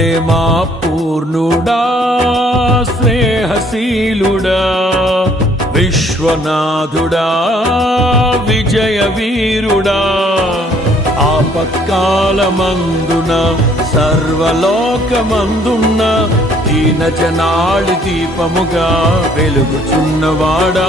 ప్రేమా పూర్ణుడా స్నేహశీలుడా విశ్వనాథుడా విజయ వీరుడా ఆపత్కాలమందున సర్వలోకమందున్న దీనజనాళి దీపముగా వెలుగుచున్నవాడా.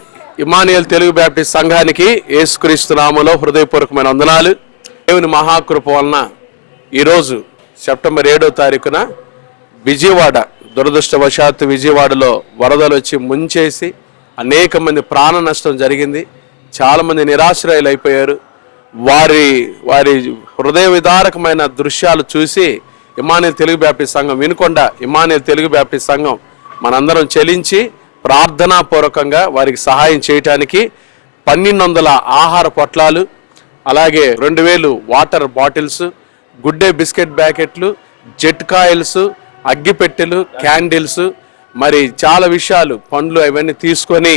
Emmanuel Telugu Baptist సంఘానికి యేసుక్రీస్తు నామలో హృదయపూర్వకమైన వందనాలు. దేవుని మహాకృప వలన ఈరోజు సెప్టెంబర్ ఏడో తారీఖున విజయవాడ దురదృష్టవశాత్తు విజయవాడలో వరదలు వచ్చి ముంచేసి అనేక మంది ప్రాణ నష్టం జరిగింది. చాలామంది నిరాశ్రయాలు అయిపోయారు. వారి వారి హృదయ విదారకమైన దృశ్యాలు చూసి ఇమానియల్ తెలుగు బ్యాప్టిస్ట్ సంఘం వినుకొండ ఇమానియల్ తెలుగు బ్యాప్టిస్ట్ సంఘం మనందరం చెలించి ప్రార్థనాపూర్వకంగా వారికి సహాయం చేయటానికి పన్నెండు వందల ఆహార పొట్లాలు అలాగే రెండు వేలు water bottles Good Day biscuit ప్యాకెట్లు జెట్ కాయిల్స్ అగ్గిపెట్టెలు క్యాండిల్స్ మరి చాలా విషయాలు పండ్లు అవన్నీ తీసుకొని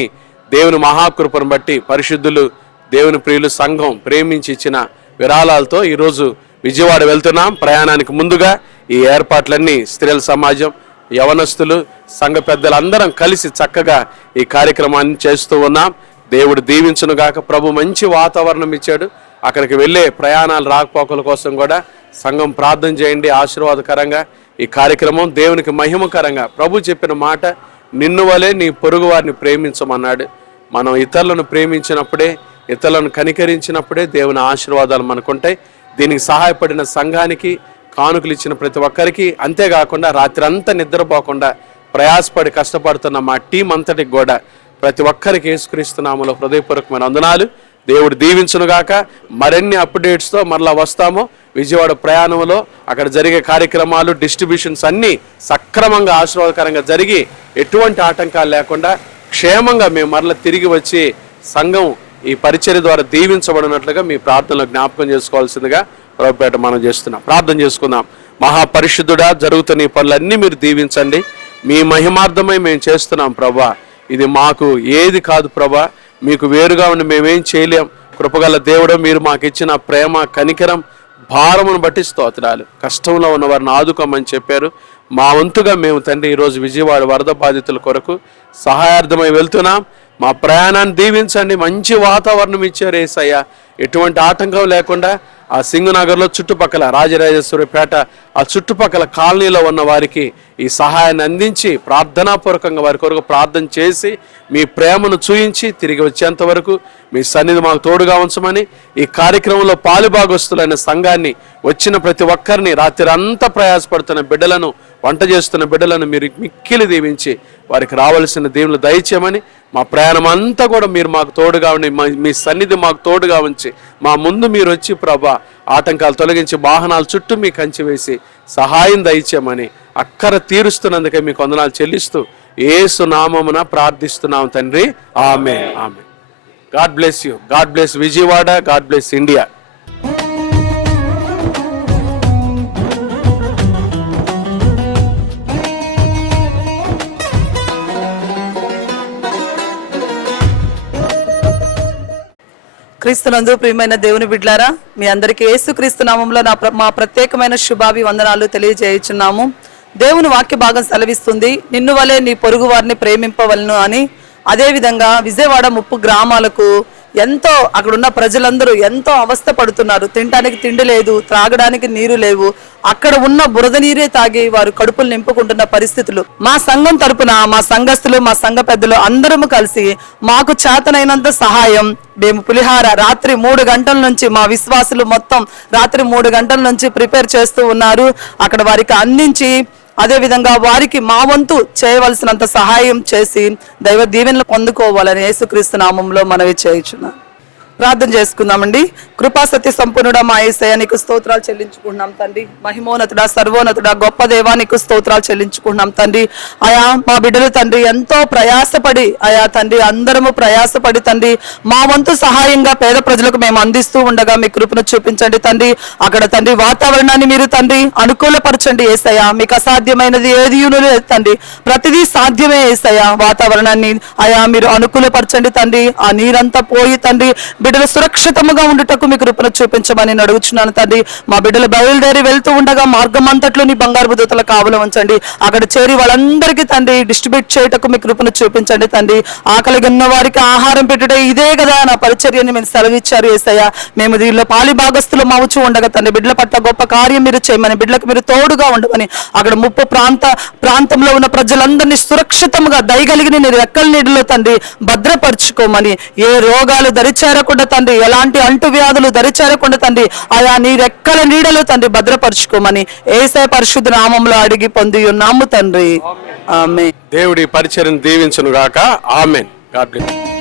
దేవుని మహాకృపను బట్టి పరిశుద్ధులు దేవుని ప్రియులు సంఘం ప్రేమించి ఇచ్చిన విరాళాలతో ఈరోజు విజయవాడ వెళ్తున్నాం. ప్రయాణానికి ముందుగా ఈ ఏర్పాట్లన్నీ స్త్రీల సమాజం యవనస్తులు సంఘ పెద్దలందరం కలిసి చక్కగా ఈ కార్యక్రమాన్ని చేస్తూ ఉన్నాం. దేవుడు దీవించును గాక. ప్రభు మంచి వాతావరణం ఇచ్చాడు. అక్కడికి వెళ్ళే ప్రయాణాలు రాకపోకల కోసం కూడా సంఘం ప్రార్థన చేయండి. ఆశీర్వాదకరంగా ఈ కార్యక్రమం దేవునికి మహిమకరంగా. ప్రభు చెప్పిన మాట నిన్ను వలే నీ పొరుగు వారిని ప్రేమించమన్నాడు. మనం ఇతరులను ప్రేమించినప్పుడే ఇతరులను కనికరించినప్పుడే దేవుని ఆశీర్వాదాలు మనకుంటాయి. దీనికి సహాయపడిన సంఘానికి కానుకలు ఇచ్చిన ప్రతి ఒక్కరికి. అంతేకాకుండా రాత్రి అంతా నిద్రపోకుండా ప్రయాసపడి కష్టపడుతున్న మా టీం అంతటికి కూడా ప్రతి ఒక్కరికి యేసుక్రీస్తునామలో హృదయపూర్వకమైన వందనాలు. దేవుడు దీవించునుగాక. మరిన్ని అప్డేట్స్తో మరలా వస్తాము. విజయవాడ ప్రయాణంలో అక్కడ జరిగే కార్యక్రమాలు డిస్ట్రిబ్యూషన్స్ అన్నీ సక్రమంగా ఆశీర్వాదకరంగా జరిగి ఎటువంటి ఆటంకాలు లేకుండా క్షేమంగా మేము మరలా తిరిగి వచ్చి సంఘం ఈ పరిచర్య ద్వారా దీవించబడినట్లుగా మీ ప్రార్థనలో జ్ఞాపకం చేసుకోవాల్సిందిగా ప్రభుపేట మనం చేస్తున్నాం. ప్రార్థన చేసుకుందాం. మహాపరిశుద్ధుడా జరుగుతున్న ఈ పనులన్నీ మీరు దీవించండి. మీ మహిమార్థమై మేము చేస్తున్నాం ప్రభా. ఇది మాకు ఏది కాదు ప్రభా. మీకు వేరుగా ఉండి మేమేం చేయలేం. కృపగల దేవుడు మీరు మాకు ఇచ్చిన ప్రేమ కనికరం భారమును బట్టి స్తోత్రాలు. కష్టంలో ఉన్న వారిని ఆదుకోమని చెప్పారు. మా వంతుగా మేము తండ్రి ఈరోజు విజయవాడ వరద బాధితుల కొరకు సహాయార్థమై వెళ్తున్నాం. మా ప్రయాణాన్ని దీవించండి. మంచి వాతావరణం ఇచ్చారు ఏసయ్య. ఎటువంటి ఆటంకం లేకుండా ఆ సింగునగర్లో చుట్టుపక్కల రాజరాజేశ్వరిపేట ఆ చుట్టుపక్కల కాలనీలో ఉన్న వారికి ఈ సహాయాన్ని అందించి ప్రార్థనాపూర్వకంగా వారి కొరకు ప్రార్థన చేసి మీ ప్రేమను చూయించి తిరిగి వచ్చేంత వరకు మీ సన్నిధి మాకు తోడుగా ఉంచమని ఈ కార్యక్రమంలో పాలుభాగస్తులైన సంఘాన్ని వచ్చిన ప్రతి ఒక్కరిని రాత్రి అంతా ప్రయాసపడుతున్న బిడ్డలను వంట చేస్తున్న బిడ్డలను మీరు మిక్కిలి దీవించి వారికి రావాల్సిన దేవుని దయచేయమని మా ప్రయాణం అంతా కూడా మీరు మాకు తోడుగా ఉండి మా- మీ సన్నిధి మాకు తోడుగా ఉంచి మా ముందు మీరు వచ్చి ప్రభా ఆటంకాలు తొలగించి వాహనాలు చుట్టూ మీ కంచి వేసి సహాయం దయచేయమని అక్కర తీరుస్తున్నందుకే మీకు వందనాలు చెల్లిస్తూ ఏసు నామమున ప్రార్థిస్తున్నాం తండ్రి. ఆమె ఆమె God bless you. God bless Vijayawada. God bless India. క్రీస్తునందు ప్రియమైన దేవుని బిడ్లారా మీ అందరికీ ఏసుక్రీస్తు నామంలో నా ప్ర- మా ప్రత్యేకమైన శుభాభివందనాలు తెలియజేయుచున్నాము. దేవుని వాక్య భాగం సెలవిస్తుంది నిన్ను వలె నీ పొరుగు వారిని ప్రేమింపవలను అని. అదేవిధంగా విజయవాడ ముప్పు గ్రామాలకు ఎంతో అక్కడున్న ప్రజలందరూ ఎంతో అవస్థ పడుతున్నారు. తినడానికి తిండి లేదు త్రాగడానికి నీరు లేవు. అక్కడ ఉన్న బురద నీరే తాగి వారు కడుపులు నింపుకుంటున్న పరిస్థితులు. మా సంఘం తరపున మా సంఘస్థులు మా సంఘ పెద్దలు అందరము కలిసి మాకు చేతనైనంత సహాయం మేము పులిహార రాత్రి మూడు గంటల నుంచి మా విశ్వాసులు మొత్తం రాత్రి మూడు గంటల నుంచి ప్రిపేర్ చేస్తూ ఉన్నారు. అక్కడ వారికి అందించి అదేవిధంగా వారికి మా వంతు చేయవలసినంత సహాయం చేసి దైవ దీవెనలు పొందుకోవాలని యేసుక్రీస్తు నామంలో మనవి చేయుచున్నాను ప్రార్థన చేసుకుందామండి. కృపా సత్య సంపూర్ణుడా మా ఏసయ నీకు స్తోత్రాలు చెల్లించుకుంటున్నాం తండ్రి. మహిమోన్నతుడా సర్వోన్నతుడా గొప్ప దేవా నీకు స్తోత్రాలు చెల్లించుకుంటున్నాం తండ్రి. అయా మా బిడ్డలు తండ్రి ఎంతో ప్రయాసపడి అయా తండ్రి అందరము ప్రయాసపడి తండ్రి మా వంతు సహాయంగా పేద ప్రజలకు మేము అందిస్తూ ఉండగా మీ కృపను చూపించండి తండ్రి. అక్కడ తండ్రి వాతావరణాన్ని మీరు తండ్రి అనుకూలపరచండి ఏసయ మీకు అసాధ్యమైనది ఏది తండ్రి. ప్రతిదీ సాధ్యమే ఏసయ్య. వాతావరణాన్ని అయా మీరు అనుకూలపరచండి తండ్రి. ఆ నీరంతా పోయి తండ్రి బిడ్డలు సురక్షితముగా ఉండుటకు మీ కృపను చూపించమని నేను అడుగుచున్నాను తండ్రి. మా బిడ్డలు బయలుదేరి వెళ్తూ ఉండగా మార్గం అంతట్లో నీ బంగారు దూతల కావలం ఉంచండి. అక్కడ చేరి వాళ్ళందరికీ తండ్రి డిస్ట్రిబ్యూట్ చేయటకు మీ కృపను చూపించండి తండ్రి. ఆకలిగా ఉన్న వారికి ఆహారం పెట్టడం ఇదే కదా నా పరిచర్యని మేము సెలవిచ్చారు ఏసయ్య. మేము దీనిలో పాలి భాగస్తులు మవుచు ఉండగా తండ్రి బిడ్డల పట్ల గొప్ప కార్యం మీరు చేయమని బిడ్డలకు మీరు తోడుగా ఉండమని అక్కడ ముప్పు ప్రాంత ప్రాంతంలో ఉన్న ప్రజలందరినీ సురక్షితంగా దయగలిగిన రెక్కల నీటిలో తండ్రి భద్రపరుచుకోమని ఏ రోగాలు దరిచేరకుండా తండ్రి ఎలాంటి అంటువ్యాధులు దరిచేరకుండా తండ్రి ఆయా నీ రెక్కల నీడలో తండ్రి భద్రపరుచుకోమని ఏసే పరిశుద్ధ నామంలో అడిగి పొంది ఉన్నాము తండ్రి. ఆమె దేవుడి పరిచయం దీవించును గాక ఆమెన్. God bless